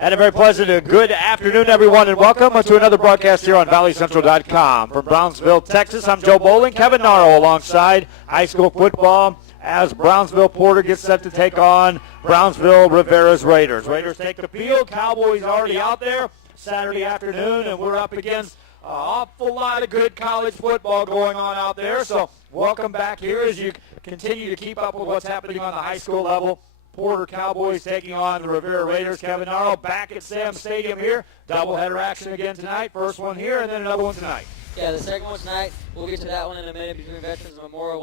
And a very pleasant good afternoon, everyone, and welcome to another broadcast here on ValleyCentral.com. From Brownsville, Texas, I'm Joe Bowling, Kevin Narrow alongside high school football as Brownsville Porter gets set to take on Brownsville Rivera's Raiders. Raiders take the field. Cowboys already out there Saturday afternoon, and we're up against an awful lot of good college football going on out there. So welcome back here as you continue to keep up with what's happening on the high school level. Porter Cowboys taking on the Rivera Raiders. Kevin Narrow back at Sam Stadium here. Doubleheader action again tonight. First one here and then another one tonight. Yeah, the second one tonight. We'll get to that one in a minute between Veterans Memorial,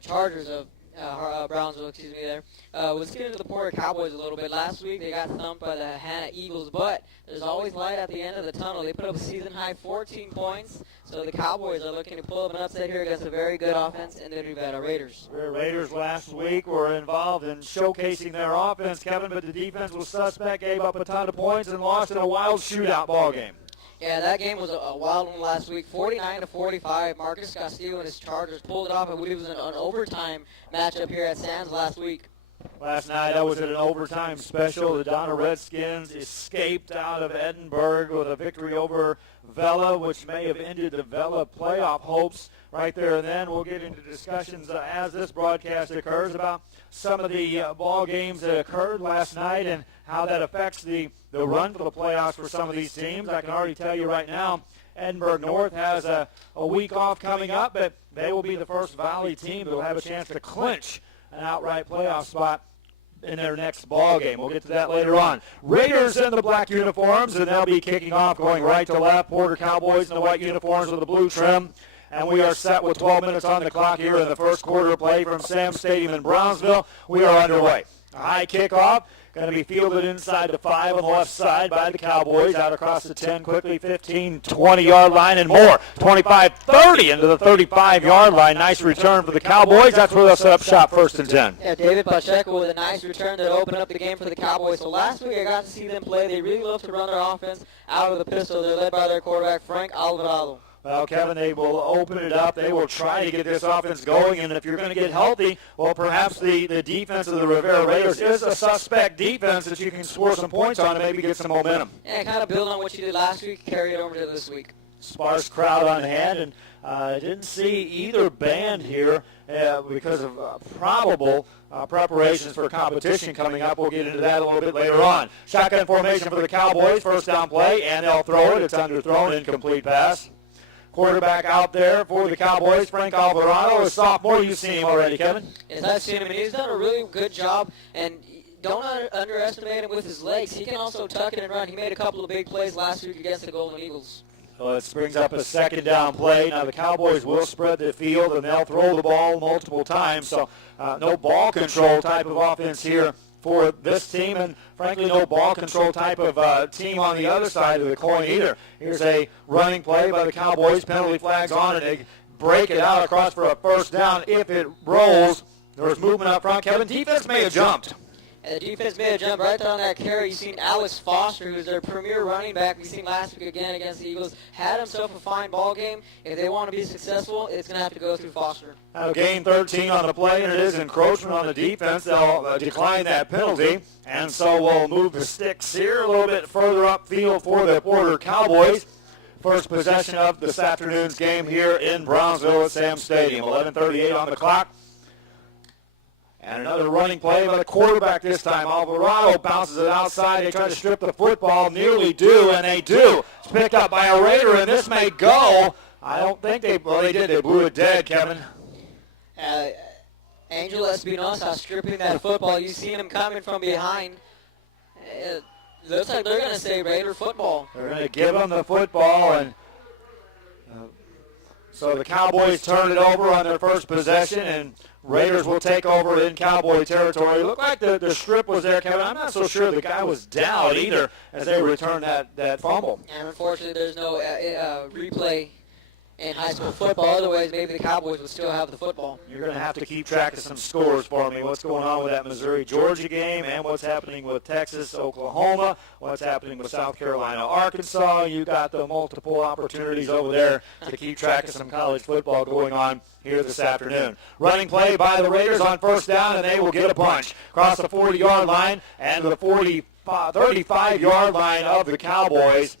Chargers of Brownsville, there. Let's get into the Porter Cowboys a little bit. Last week they got thumped by the Hannah Eagles, but there's always light at the end of the tunnel. They put up a season-high 14 points, so the Cowboys are looking to pull up an upset here against a very good offense in the Rivera Raiders. The Raiders last week were involved in showcasing their offense, Kevin, but the defense was suspect, gave up a ton of points, and lost in a wild shootout ball game. Yeah, that game was a wild one last week, 49-45. Marcus Castillo and his Chargers pulled it off. I believe it was an overtime matchup here at Sands last week. Last night I was at an overtime special. The Donna Redskins escaped out of Edinburgh with a victory over Vela, which may have ended the Vela playoff hopes right there and then. We'll get into discussions as this broadcast occurs about some of the ball games that occurred last night and how that affects the run for the playoffs for some of these teams. I can already tell you right now, Edinburgh North has a week off coming up, but they will be the first Valley team that will have a chance to clinch an outright playoff spot in their next ball game. We'll get to that later on. Raiders in the black uniforms, and they'll be kicking off going right to left. Porter Cowboys in the white uniforms with the blue trim. And we are set with 12 minutes on the clock here in the first quarter of play from Sam Stadium in Brownsville. We are underway. A high kickoff. Going to be fielded inside the 5 on the left side by the Cowboys. Out across the 10 quickly, 15, 20-yard line and more. 25, 30 into the 35-yard line. Nice return for the Cowboys. That's where they'll set up shop first and 10. Yeah, David Pacheco with a nice return that opened up the game for the Cowboys. So last week I got to see them play. They really love to run their offense out of the pistol. They're led by their quarterback, Frank Alvarado. Well, Kevin, they will open it up. They will try to get this offense going, and if you're going to get healthy, well, perhaps the defense of the Rivera Raiders is a suspect defense that you can score some points on and maybe get some momentum. Yeah, kind of build on what you did last week, carry it over to this week. Sparse crowd on hand, and I didn't see either band here because of probable preparations for competition coming up. We'll get into that a little bit later on. Shotgun formation for the Cowboys, first down play, and they'll throw it. It's underthrown, incomplete pass. Quarterback out there for the Cowboys, Frank Alvarado, a sophomore. You've seen him already, Kevin. Yes, I've seen him, and he's done a really good job. And don't underestimate him with his legs. He can also tuck it and run. He made a couple of big plays last week against the Golden Eagles. Well, it brings up a second down play. Now the Cowboys will spread the field, and they'll throw the ball multiple times. So no ball control type of offense here for this team, and frankly no ball control type of team on the other side of the coin either. Here's a running play by the Cowboys, penalty flags on it. They break it out across for a first down. If it rolls, there's movement up front. Kevin, defense may have jumped. And the defense made a jump right on that carry. You've seen Alex Foster, who's their premier running back. We've seen last week again against the Eagles. Had himself a fine ball game. If they want to be successful, it's going to have to go through Foster. Gain 13 on the play, and it is encroachment on the defense. They'll decline that penalty, and so we'll move the sticks here a little bit further upfield for the Porter Cowboys. First possession of this afternoon's game here in Brownsville at Sam Stadium. 11:38 on the clock. And another running play by the quarterback this time. Alvarado bounces it outside. They try to strip the football, nearly do, and they do. It's picked up by a Raider, and this may go. I don't think they did. They blew it dead, Kevin. Angel Espinosa stripping that football. You've seen him coming from behind. It looks like they're going to say Raider football. They're going to give him the football, and so the Cowboys turn it over on their first possession, and Raiders will take over in Cowboy territory. It looked like the strip was there, Kevin. I'm not so sure the guy was down either as they return that fumble. And unfortunately, there's no replay in high school football. Otherwise, maybe the Cowboys would still have the football. You're going to have to keep track of some scores for me. What's going on with that Missouri-Georgia game and what's happening with Texas, Oklahoma, what's happening with South Carolina, Arkansas. You got the multiple opportunities over there to keep track of some college football going on here this afternoon. Running play by the Raiders on first down, and they will get a punch across the 40-yard line and the 35-yard line of the Cowboys.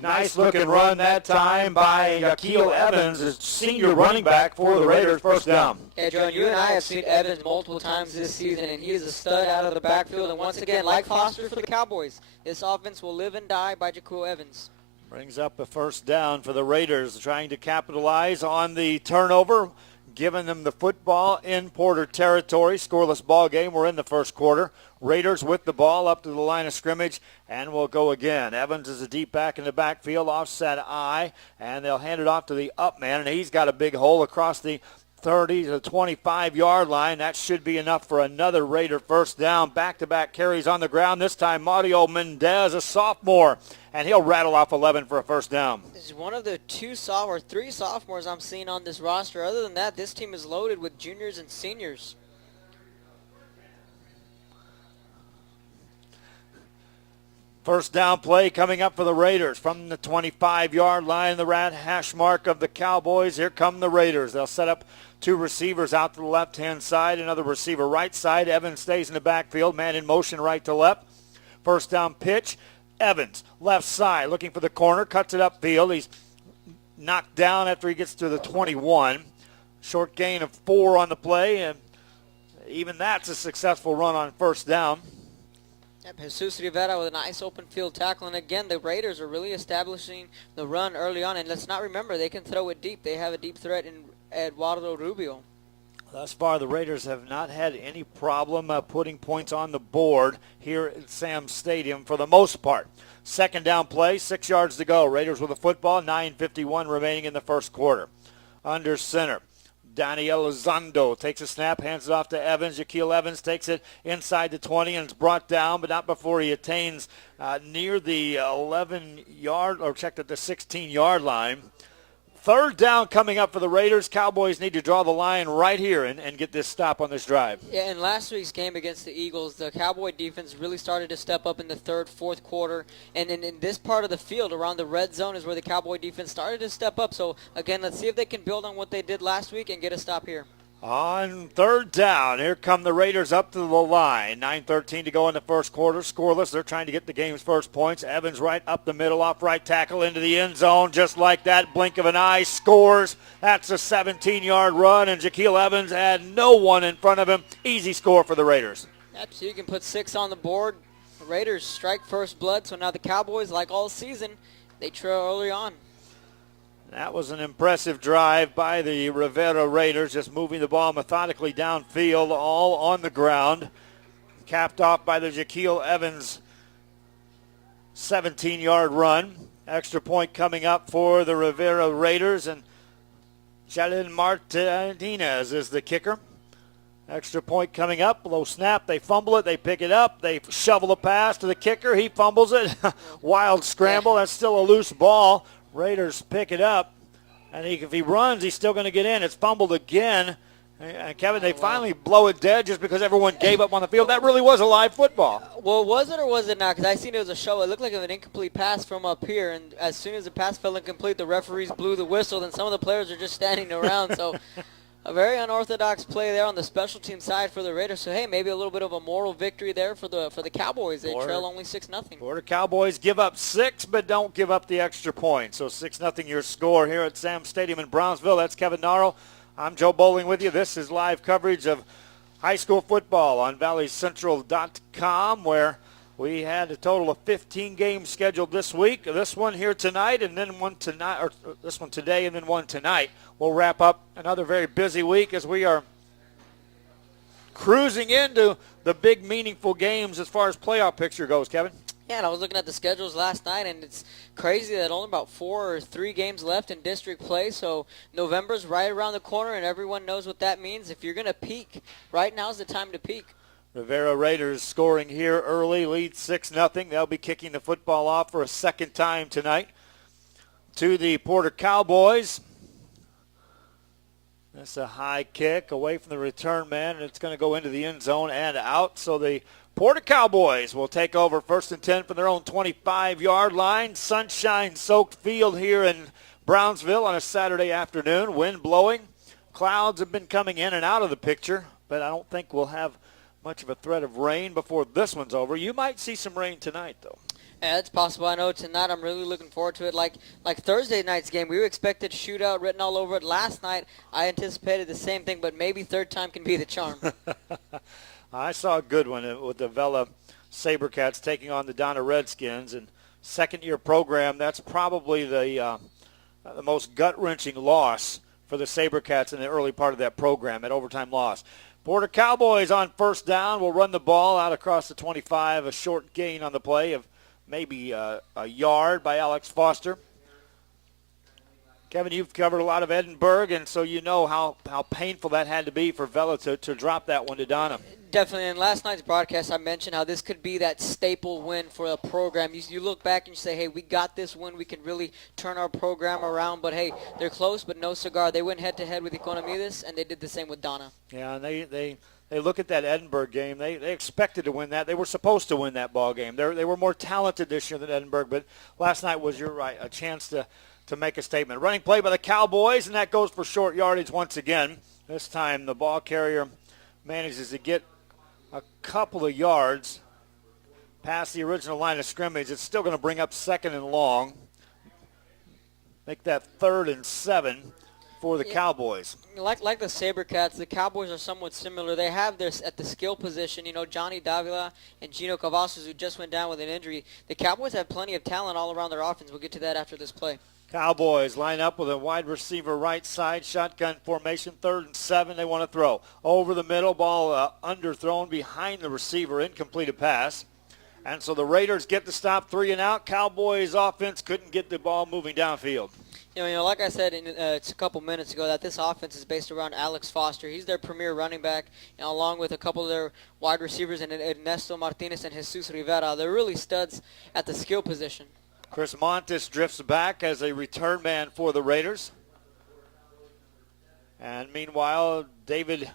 Nice looking run that time by Shaquille Evans, his senior running back for the Raiders, first down. Yeah, John, you and I have seen Evans multiple times this season, and he is a stud out of the backfield. And once again, like Foster for the Cowboys, this offense will live and die by Shaquille Evans. Brings up a first down for the Raiders, trying to capitalize on the turnover, giving them the football in Porter territory. Scoreless ball game. We're in the first quarter. Raiders with the ball up to the line of scrimmage, and we'll go again. Evans is a deep back in the backfield, offset I, and they'll hand it off to the up man, and he's got a big hole across the 30 to the 25-yard line. That should be enough for another Raider first down. Back-to-back carries on the ground. This time Mario Mendez, a sophomore, and he'll rattle off 11 for a first down. This is one of the three sophomores I'm seeing on this roster. Other than that, this team is loaded with juniors and seniors. First down play coming up for the Raiders from the 25-yard line, the rat hash mark of the Cowboys. Here come the Raiders. They'll set up two receivers out to the left-hand side, another receiver right side. Evans stays in the backfield, man in motion right to left. First down pitch. Evans, left side, looking for the corner, cuts it upfield. He's knocked down after he gets to the 21. Short gain of 4 on the play, and even that's a successful run on first down. Yep, Jesus Rivera with a nice open field tackle. And again, the Raiders are really establishing the run early on. And let's not remember, they can throw it deep. They have a deep threat in Eduardo Rubio. Thus far, the Raiders have not had any problem putting points on the board here at Sam Stadium for the most part. Second down play, 6 yards to go. Raiders with the football, 9:51 remaining in the first quarter. Under center. Daniel Elizondo takes a snap, hands it off to Evans. Shaquille Evans takes it inside the 20 and is brought down, but not before he attains near the 11-yard, or checked at the 16-yard line. Third down coming up for the Raiders. Cowboys need to draw the line right here and get this stop on this drive. Yeah, in last week's game against the Eagles, the Cowboy defense really started to step up in the third, fourth quarter. And in this part of the field around the red zone is where the Cowboy defense started to step up. So, again, let's see if they can build on what they did last week and get a stop here. On third down, here come the Raiders up to the line. 9:13 to go in the first quarter. Scoreless. They're trying to get the game's first points. Evans right up the middle, off right tackle into the end zone. Just like that, blink of an eye, scores. That's a 17-yard run, and Shaquille Evans had no one in front of him. Easy score for the Raiders. Yep, so you can put 6 on the board. The Raiders strike first blood, so now the Cowboys, like all season, they trail early on. That was an impressive drive by the Rivera Raiders, just moving the ball methodically downfield, all on the ground. Capped off by the Shaquille Evans 17-yard run. Extra point coming up for the Rivera Raiders, and Jalen Martinez is the kicker. Extra point coming up, low snap, they fumble it, they pick it up, they shovel the pass to the kicker, he fumbles it. Wild scramble, that's still a loose ball. Raiders pick it up, and if he runs, he's still going to get in. It's fumbled again. And Kevin, they finally blow it dead just because everyone gave up on the field. That really was a live football. Well, was it or was it not? Because I seen it was a show. It looked like an incomplete pass from up here, and as soon as the pass fell incomplete, the referees blew the whistle, and some of the players are just standing around. So a very unorthodox play there on the special team side for the Raiders. So, hey, maybe a little bit of a moral victory there for the Cowboys. They trail only 6-0. Florida Cowboys give up 6, but don't give up the extra point. So 6-0 your score here at Sam Stadium in Brownsville. That's Kevin Narrow. I'm Joe Bowling with you. This is live coverage of high school football on valleycentral.com, where we had a total of 15 games scheduled this week. This one here tonight, and then one tonight, or this one today, and then one tonight. We'll wrap up another very busy week as we are cruising into the big, meaningful games as far as playoff picture goes, Kevin. Yeah, and I was looking at the schedules last night, and it's crazy that only about 4 or 3 games left in district play. So November's right around the corner, and everyone knows what that means. If you're going to peak, right now's the time to peak. Rivera Raiders scoring here early, lead 6-0. They'll be kicking the football off for a second time tonight to the Porter Cowboys. That's a high kick away from the return man, and it's going to go into the end zone and out. So the Porter Cowboys will take over 1st and 10 from their own 25-yard line. Sunshine-soaked field here in Brownsville on a Saturday afternoon. Wind blowing. Clouds have been coming in and out of the picture, but I don't think we'll have much of a threat of rain before this one's over. You might see some rain tonight, though. Yeah, it's possible. I know tonight I'm really looking forward to it. Like Thursday night's game, we expected shootout written all over it. Last night, I anticipated the same thing, but maybe third time can be the charm. I saw a good one with the Vela SaberCats taking on the Donna Redskins. And second-year program, that's probably the most gut-wrenching loss for the SaberCats in the early part of that program, that overtime loss. Porter Cowboys on 1st down will run the ball out across the 25, a short gain on the play of maybe a yard by Alex Foster. Kevin, you've covered a lot of Edinburgh, and so you know how painful that had to be for Vela to drop that one to Donna. Definitely. In last night's broadcast, I mentioned how this could be that staple win for a program. You look back and you say, hey, we got this win. We can really turn our program around. But, hey, they're close, but no cigar. They went head-to-head with Economides, and they did the same with Donna. Yeah, and they look at that Edinburgh game. They expected to win that. They were supposed to win that ball game. They were more talented this year than Edinburgh, but last night was, you're right, a chance to make a statement. Running play by the Cowboys, and that goes for short yardage once again. This time the ball carrier manages to get a couple of yards past the original line of scrimmage. It's still going to bring up 2nd and long. Make that 3rd and 7 for the Cowboys. Like the SaberCats, the Cowboys are somewhat similar. They have this at the skill position, Johnny Davila and Gino Cavazos, who just went down with an injury. The Cowboys have plenty of talent all around their offense. We'll get to that after this play. Cowboys line up with a wide receiver right side, shotgun formation, 3rd and 7. They want to throw. Over the middle, ball underthrown behind the receiver, incompleted pass. And so the Raiders get the stop, 3 and out. Cowboys offense couldn't get the ball moving downfield. Like I said it's a couple minutes ago, that this offense is based around Alex Foster. He's their premier running back, along with a couple of their wide receivers, and Ernesto Martinez and Jesus Rivera. They're really studs at the skill position. Chris Montes drifts back as a return man for the Raiders. And meanwhile, David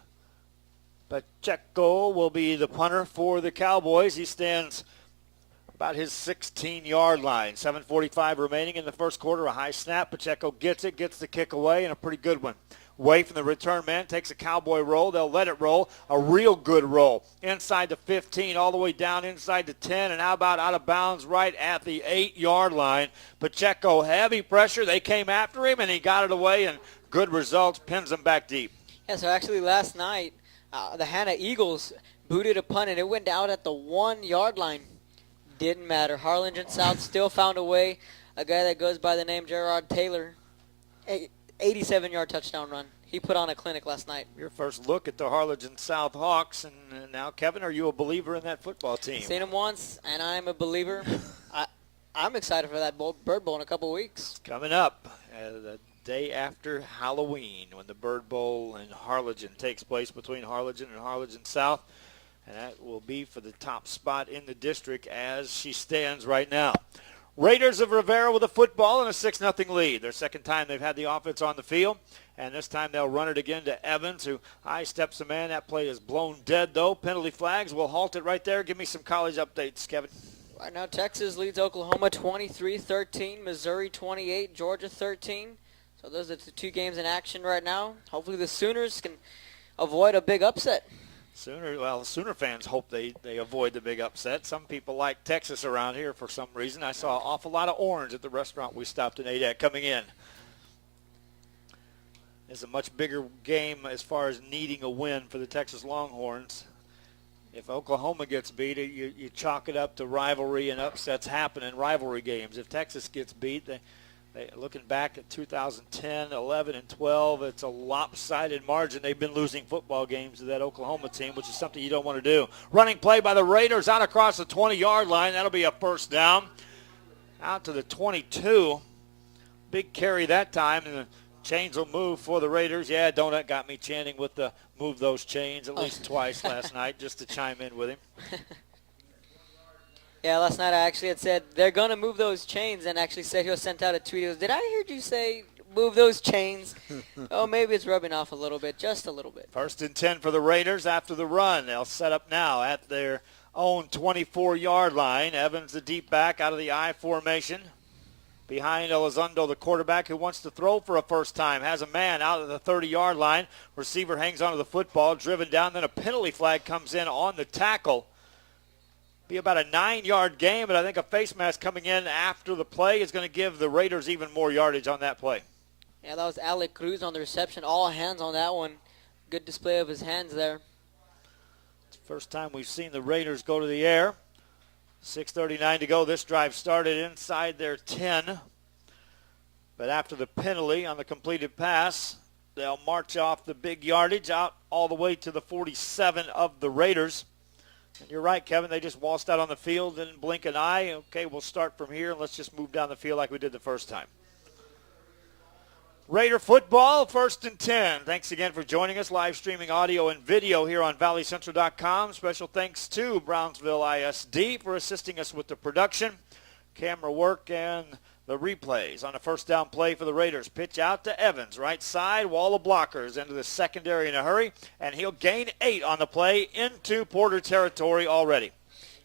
Pacheco will be the punter for the Cowboys. He stands about his 16-yard line. 7:45 remaining in the first quarter. A high snap. Pacheco gets it, gets the kick away, and a pretty good one. Away from the return man, takes a Cowboy roll. They'll let it roll. A real good roll. Inside the 15, all the way down inside the 10, and how about out of bounds right at the 8-yard line. Pacheco, heavy pressure. They came after him, and he got it away, and good results. Pins him back deep. Yeah, so actually last night, the Hannah Eagles booted a punt, and it went out at the 1-yard line. Didn't matter. Harlingen South still found a way. A guy that goes by the name Gerard Taylor, 87-yard touchdown run. He put on a clinic last night. Your first look at the Harlingen South Hawks, and now, Kevin, are you a believer in that football team? Seen him once, and I'm a believer. I'm excited for that Bird Bowl in a couple weeks. It's coming up the day after Halloween, when the Bird Bowl in Harlingen takes place between Harlingen and Harlingen South. And that will be for the top spot in the district as she stands right now. Raiders of Rivera with a football and a 6-0 lead. Their second time they've had the offense on the field. And this time they'll run it again to Evans, who high steps a man. That play is blown dead, though. Penalty flags will halt it right there. Give me some college updates, Kevin. Right now, Texas leads Oklahoma 23-13, Missouri 28, Georgia 13. So those are the 2 games in action right now. Hopefully the Sooners can avoid a big upset. Sooner fans hope they avoid the big upset. Some people like Texas around here for some reason. I saw an awful lot of orange at the restaurant we stopped and ate at coming in. It's a much bigger game as far as needing a win for the Texas Longhorns. If Oklahoma gets beat, you chalk it up to rivalry and upsets happen in rivalry games. If Texas gets beat, looking back at 2010, 11, and 12, it's a lopsided margin. They've been losing football games to that Oklahoma team, which is something you don't want to do. Running play by the Raiders out across the 20-yard line. That'll be a first down. Out to the 22. Big carry that time, and the chains will move for the Raiders. Yeah, Donut got me chanting with the move those chains at least twice last night just to chime in with him. Yeah, last night I actually had said they're going to move those chains, and actually said he sent out a tweet. He goes, did I hear you say move those chains. Oh, maybe it's rubbing off a little bit, just a little bit. 1st and 10 for the Raiders after the run. They'll set up now at their own 24-yard line. Evans, the deep back, out of the I formation. Behind Elizondo, the quarterback, who wants to throw for a first time. Has a man out of the 30-yard line. Receiver hangs onto the football, driven down. Then a penalty flag comes in on the tackle. Be about a 9-yard game, but I think a face mask coming in after the play is going to give the Raiders even more yardage on that play. Yeah, that was Alec Cruz on the reception. All hands on that one. Good display of his hands there. It's the first time we've seen the Raiders go to the air. 6:39 to go. This drive started inside their 10. But after the penalty on the completed pass, they'll march off the big yardage out all the way to the 47 of the Raiders. And you're right, Kevin. They just waltzed out on the field, didn't blink an eye. Okay, we'll start from here, and let's just move down the field like we did the first time. Raider football, 1st and 10. Thanks again for joining us. Live streaming audio and video here on valleycentral.com. Special thanks to Brownsville ISD for assisting us with the production, camera work, and the replays on a first down play for the Raiders. Pitch out to Evans, right side, wall of blockers into the secondary in a hurry, and he'll gain 8 on the play into Porter territory already.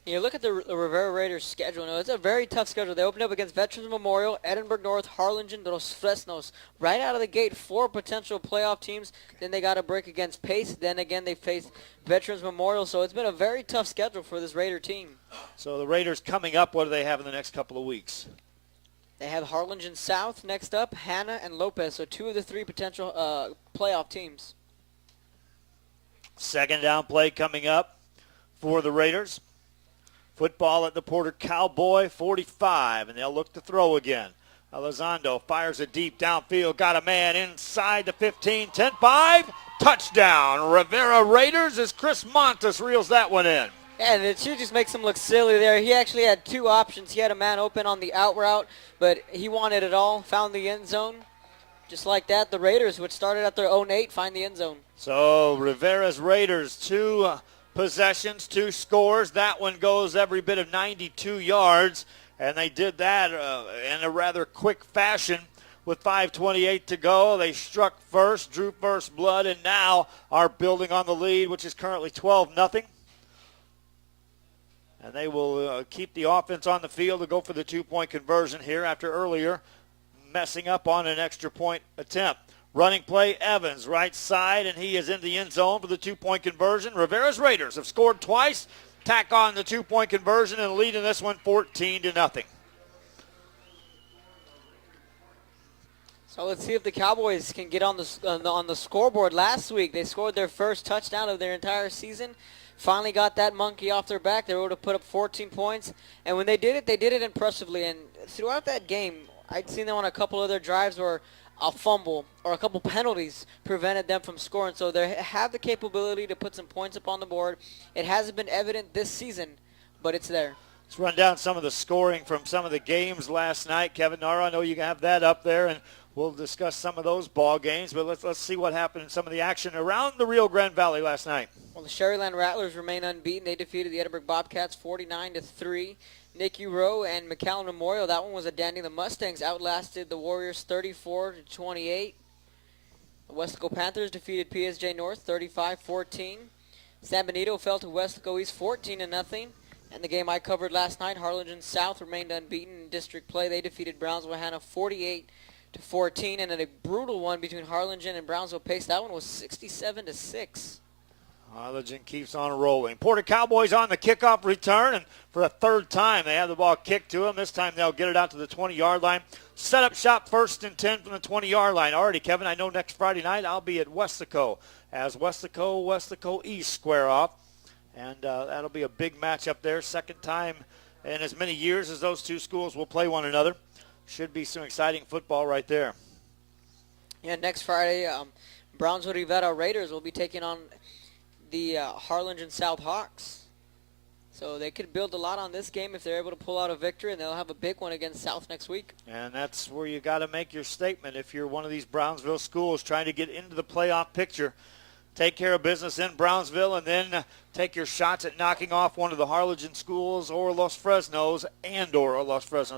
You look at the Rivera Raiders schedule. It's a very tough schedule. They opened up against Veterans Memorial, Edinburgh North, Harlingen, Los Fresnos. Right out of the gate, 4 potential playoff teams. Then they got a break against Pace. Then again, they faced Veterans Memorial. So it's been a very tough schedule for this Raider team. So the Raiders coming up, what do they have in the next couple of weeks? They have Harlingen South next up, Hanna and Lopez. So 2 of the 3 potential playoff teams. Second down play coming up for the Raiders. Football at the Porter Cowboy 45, and they'll look to throw again. Elizondo fires it deep downfield, got a man inside the 15, 10-5, touchdown. Rivera Raiders as Chris Montes reels that one in. Yeah, and it should just makes him look silly there. He actually had 2 options. He had a man open on the out route, but he wanted it all, found the end zone. Just like that, the Raiders, which started at their own 8, find the end zone. So Rivera's Raiders, 2 possessions, 2 scores. That one goes every bit of 92 yards, and they did that in a rather quick fashion with 5:28 to go. They struck first, drew first blood, and now are building on the lead, which is currently 12-0. And they will keep the offense on the field to go for the 2-point conversion here after earlier messing up on an extra point attempt. Running play, Evans, right side, and he is in the end zone for the 2-point conversion. Rivera's Raiders have scored twice, tack on the 2-point conversion, and lead in this one 14-0. So let's see if the Cowboys can get on the scoreboard. Last week, they scored their first touchdown of their entire season. Finally got that monkey off their back. They were able to put up 14 points. And when they did it impressively. And throughout that game, I'd seen them on a couple other drives where a fumble or a couple penalties prevented them from scoring. So they have the capability to put some points up on the board. It hasn't been evident this season, but it's there. Let's run down some of the scoring from some of the games last night. Kevin Nara, I know you can have that up there, and we'll discuss some of those ball games. But let's see what happened in some of the action around the Rio Grande Valley last night. Well, the Sherryland Rattlers remain unbeaten. They defeated the Edinburgh Bobcats 49-3. Nicky Rowe and McAllen Memorial, that one was a dandy. The Mustangs outlasted the Warriors 34-28. The Wesco Panthers defeated PSJ North 35-14. San Benito fell to Wesco East 14-0. And the game I covered last night, Harlingen South remained unbeaten in district play. They defeated Brownsville Hanna 48-14. And in a brutal one between Harlingen and Brownsville Pace, that one was 67-6. Harlingen keeps on rolling. Porter Cowboys on the kickoff return, and for the 3rd time they have the ball kicked to them. This time they'll get it out to the 20-yard line. Set up shop 1st and 10 from the 20-yard line. Already, Kevin, I know next Friday night I'll be at Westaco as Westaco East square off. And that'll be a big matchup there. Second time in as many years as those 2 schools will play one another. Should be some exciting football right there. Yeah, next Friday, Brownsville Rivera Raiders will be taking on the Harlingen South Hawks. So they could build a lot on this game if they're able to pull out a victory, and they'll have a big one against South next week. And that's where you got to make your statement if you're one of these Brownsville schools trying to get into the playoff picture. take care of business in Brownsville, and then take your shots at knocking off one of the Harlingen schools or Los Fresnos,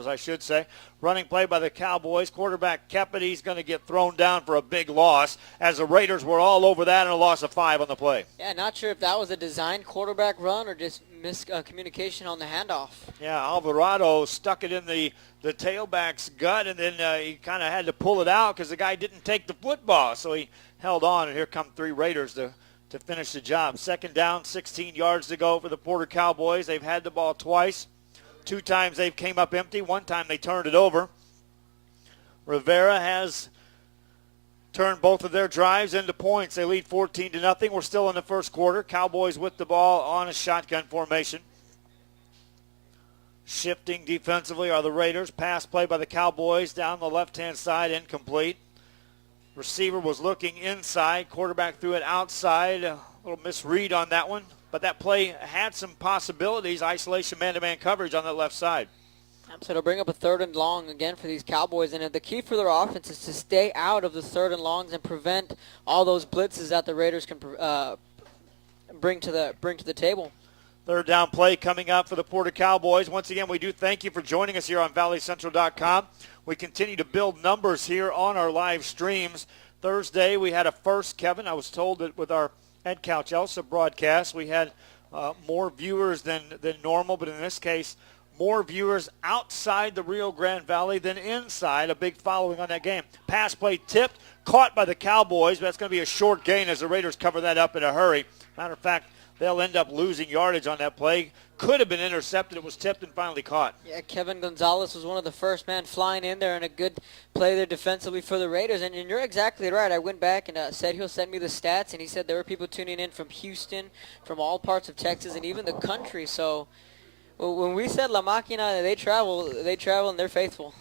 I should say. Running play by the Cowboys. Quarterback Keppet, he's going to get thrown down for a big loss, as the Raiders were all over that, and a loss of 5 on the play. Yeah, not sure if that was a designed quarterback run or just miscommunication on the handoff. Yeah, Alvarado stuck it in the tailback's gut, and then he kind of had to pull it out because the guy didn't take the football. So he held on, and here come 3 Raiders to finish the job. Second down, 16 yards to go for the Porter Cowboys. They've had the ball twice. 2 times they've came up empty. 1 time they turned it over. Rivera has turned both of their drives into points. They lead 14-0. We're still in the first quarter. Cowboys with the ball on a shotgun formation. Shifting defensively are the Raiders. Pass play by the Cowboys down the left-hand side, incomplete. Receiver was looking inside. Quarterback threw it outside. A little misread on that one. But that play had some possibilities. Isolation man-to-man coverage on that left side. So it'll bring up a 3rd and long again for these Cowboys. And the key for their offense is to stay out of the 3rd and longs and prevent all those blitzes that the Raiders can bring to the table. 3rd down play coming up for the Porter Cowboys. Once again, we do thank you for joining us here on valleycentral.com. We continue to build numbers here on our live streams. Thursday, we had a first, Kevin. I was told that with our Ed Couch Elsa broadcast, we had more viewers than normal, but in this case, more viewers outside the Rio Grande Valley than inside. A big following on that game. Pass play tipped, caught by the Cowboys, but that's going to be a short gain as the Raiders cover that up in a hurry. Matter of fact, they'll end up losing yardage on that play. Could have been intercepted. It was tipped and finally caught. Yeah, Kevin Gonzalez was one of the first men flying in there, and a good play there defensively for the Raiders. And you're exactly right. I went back and said he'll send me the stats, and he said there were people tuning in from Houston, from all parts of Texas, and even the country. So when we said La Máquina, they travel and they're faithful.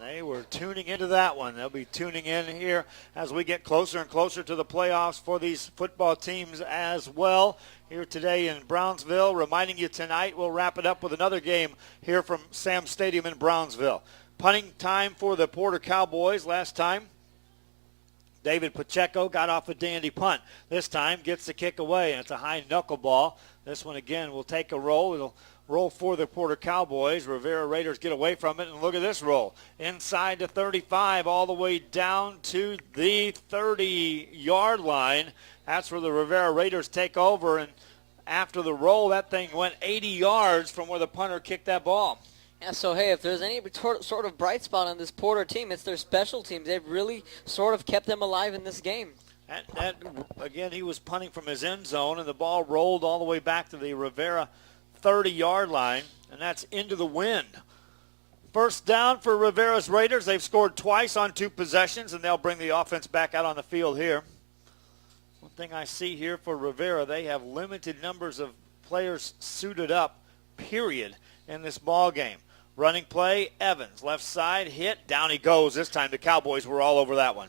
They were tuning into that one. They'll be tuning in here as we get closer and closer to the playoffs for these football teams as well. Here today in Brownsville, reminding you tonight we'll wrap it up with another game here from Sam Stadium in Brownsville. Punting time for the Porter Cowboys. Last time, David Pacheco got off a dandy punt. This time gets the kick away, and it's a high knuckleball. This one again will take a roll. It'll roll for the Porter Cowboys. Rivera Raiders get away from it, and look at this roll. Inside the 35, all the way down to the 30-yard line. That's where the Rivera Raiders take over, and after the roll, that thing went 80 yards from where the punter kicked that ball. Yeah, so, hey, if there's any sort of bright spot on this Porter team, it's their special teams. They've really sort of kept them alive in this game. Again, he was punting from his end zone, and the ball rolled all the way back to the Rivera 30-yard line, and that's into the wind. First down for Rivera's Raiders. They've scored twice on 2 possessions, and they'll bring the offense back out on the field here. One thing I see here for Rivera, they have limited numbers of players suited up, period, in this ball game. Running play, Evans, left side, hit, down he goes. This time the Cowboys were all over that one.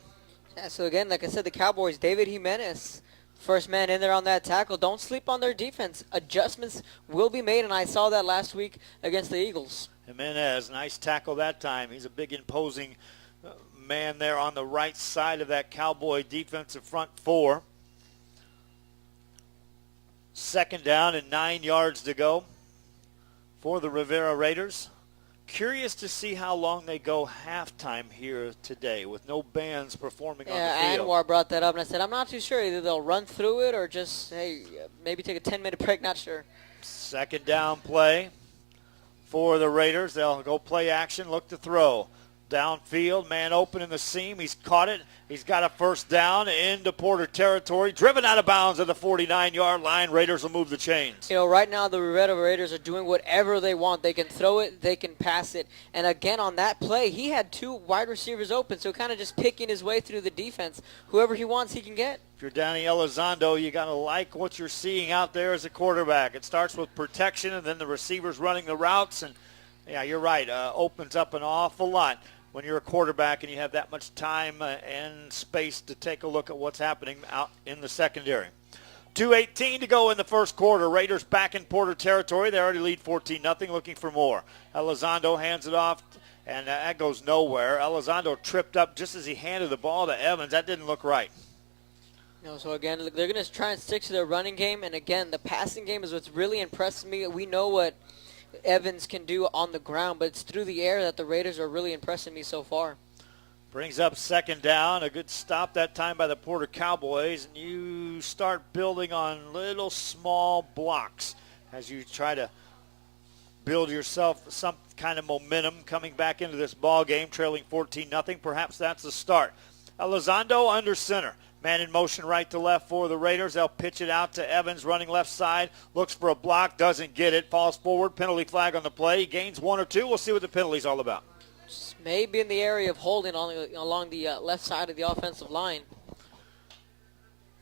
Yeah, so again, like I said, the Cowboys, David Jimenez, first man in there on that tackle. Don't sleep on their defense. Adjustments will be made, and I saw that last week against the Eagles. Jimenez, nice tackle that time. He's a big, imposing man there on the right side of that Cowboy defensive front 4. Second down and 9 yards to go for the Rivera Raiders. Curious to see how long they go halftime here today with no bands performing on the field. Anwar brought that up, and I said, I'm not too sure. Either they'll run through it or just, hey, maybe take a 10-minute break, not sure. Second down play for the Raiders. They'll go play action, look to throw. Downfield, man open in the seam. He's caught it. He's got a first down into Porter territory. Driven out of bounds at the 49-yard line. Raiders will move the chains. You know, right now the Rivera Raiders are doing whatever they want. They can throw it. They can pass it. And again, on that play, he had 2 wide receivers open, so kind of just picking his way through the defense. Whoever he wants, he can get. If you're Danny Elizondo, you got to like what you're seeing out there as a quarterback. It starts with protection, and then the receivers running the routes. And, yeah, you're right, opens up an awful lot when you're a quarterback and you have that much time and space to take a look at what's happening out in the secondary. 2:18 to go in the first quarter. Raiders back in Porter territory. They already lead 14-0, looking for more. Elizondo hands it off, and that goes nowhere. Elizondo tripped up just as he handed the ball to Evans. That didn't look right. So again, look, they're going to try and stick to their running game, and again, the passing game is what's really impressed me. We know what Evans can do on the ground, but it's through the air that the Raiders are really impressing me so far. Brings up second down. A good stop that time by the Porter Cowboys, and you start building on little small blocks as you try to build yourself some kind of momentum coming back into this ball game, trailing 14-0. Perhaps that's the start. Elizondo under center. Man in motion right to left for the Raiders. They'll pitch it out to Evans, running left side. Looks for a block, doesn't get it. Falls forward. Penalty flag on the play. He gains one or two. We'll see what the penalty's all about. Maybe in the area of holding along the left side of the offensive line.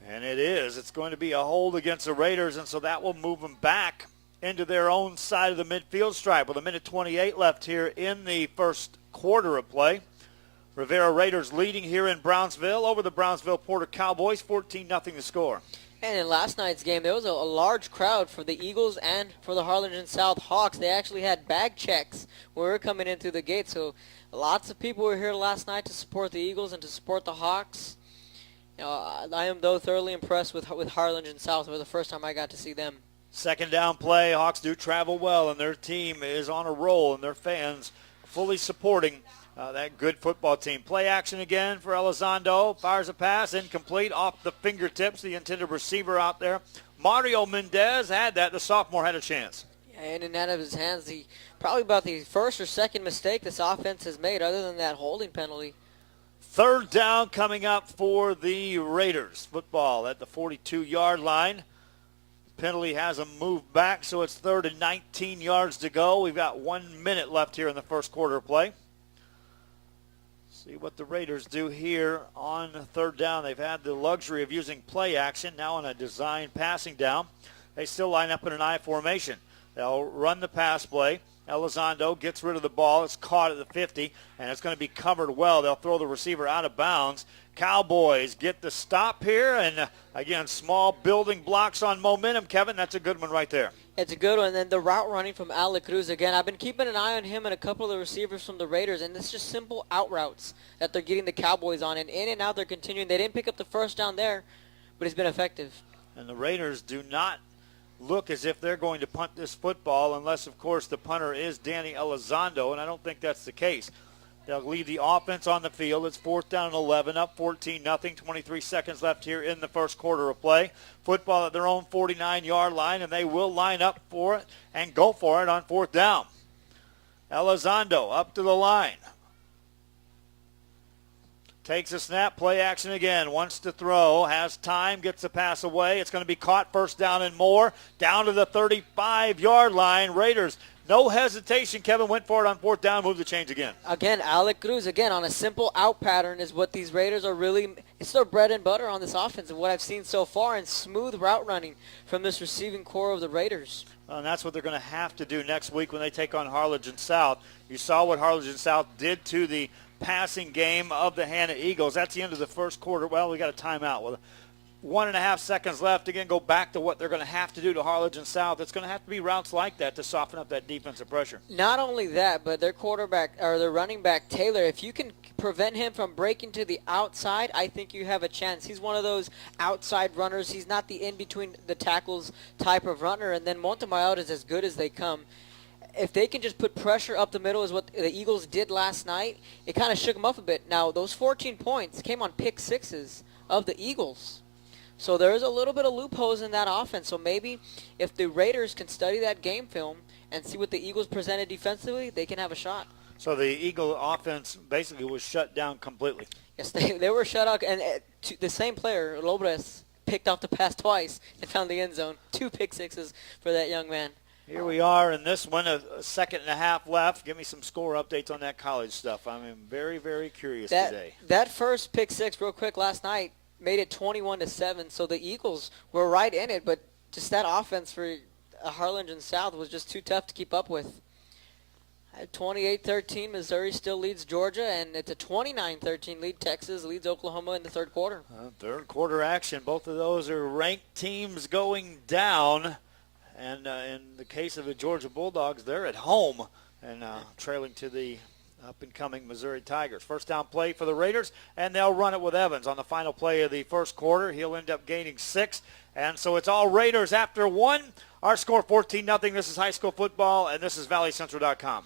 And it is. It's going to be a hold against the Raiders, and so that will move them back into their own side of the midfield stripe with a minute 28 left here in the first quarter of play. Rivera Raiders leading here in Brownsville over the Brownsville Porter Cowboys, 14-0 the score. And in last night's game, there was a large crowd for the Eagles and for the Harlingen South Hawks. They actually had bag checks when we were coming in through the gate. So lots of people were here last night to support the Eagles and to support the Hawks. I am, though, thoroughly impressed with Harlingen South for the first time I got to see them. Second down play. Hawks do travel well, and their team is on a roll, and their fans fully supporting that good football team. Play action again for Elizondo. Fires a pass, incomplete, off the fingertips. The intended receiver out there. Mario Mendez had that. The sophomore had a chance. And in out of his hands, probably about the first or second mistake this offense has made other than that holding penalty. Third down coming up for the Raiders. Football at the 42-yard line. Penalty has them moved back, so it's 3rd and 19 yards to go. We've got 1 minute left here in the first quarter of play. See what the Raiders do here on third down. They've had the luxury of using play action, now on a design passing down. They still line up in an I formation. They'll run the pass play. Elizondo gets rid of the ball. It's caught at the 50, and it's going to be covered well. They'll throw the receiver out of bounds. Cowboys get the stop here, and again, small building blocks on momentum. Kevin, that's a good one right there. It's a good one. And then the route running from Alec Cruz. Again, I've been keeping an eye on him and a couple of the receivers from the Raiders, and it's just simple out routes that they're getting the Cowboys on. And in and out, they're continuing. They didn't pick up the first down there, but it's been effective. And the Raiders do not look as if they're going to punt this football unless, of course, the punter is Danny Elizondo, and I don't think that's the case. They'll lead the offense on the field. It's 4th down and 11, up 14-0, 23 seconds left here in the first quarter of play. Football at their own 49-yard line, and they will line up for it and go for it on 4th down. Elizondo up to the line. Takes a snap, play action again, wants to throw, has time, gets the pass away. It's going to be caught, first down and more, down to the 35-yard line. Raiders, no hesitation. Kevin went for it on 4th down, moved the chains again. Again, Alec Cruz, again, on a simple out pattern is what these Raiders are really, it's their bread and butter on this offense of what I've seen so far, and smooth route running from this receiving core of the Raiders. And that's what they're going to have to do next week when they take on Harlingen South. You saw what Harlingen South did to the passing game of the Hannah Eagles. That's the end of the first quarter. Well, we got a timeout with 1.5 seconds left. Again, go back to what they're going to have to do to Harlingen South. It's going to have to be routes like that to soften up that defensive pressure. Not only that, but their quarterback or their running back Taylor, if you can prevent him from breaking to the outside, I think you have a chance. He's one of those outside runners. He's not the in between the tackles type of runner. And then Montemayor is as good as they come. If they can just put pressure up the middle is what the Eagles did last night, it kind of shook them up a bit. Now, those 14 points came on pick sixes of the Eagles. So there's a little bit of loopholes in that offense. So maybe if the Raiders can study that game film and see what the Eagles presented defensively, they can have a shot. So the Eagle offense basically was shut down completely. Yes, they were shut out. And the same player, Lobres, picked off the pass twice and found the end zone. 2 pick sixes for that young man. Here we are in this one, a second and a half left. Give me some score updates on that college stuff. I'm very, very curious today. That first pick six real quick last night made it 21-7, so the Eagles were right in it, but just that offense for Harlingen South was just too tough to keep up with. At 28-13, Missouri still leads Georgia, and it's a 29-13 lead. Texas leads Oklahoma in the third quarter. Third quarter action. Both of those are ranked teams going down. And in the case of the Georgia Bulldogs, they're at home and trailing to the up-and-coming Missouri Tigers. First down play for the Raiders, and they'll run it with Evans on the final play of the first quarter. He'll end up gaining 6, and so it's all Raiders after 1. Our score 14-0. This is high school football, and this is ValleyCentral.com.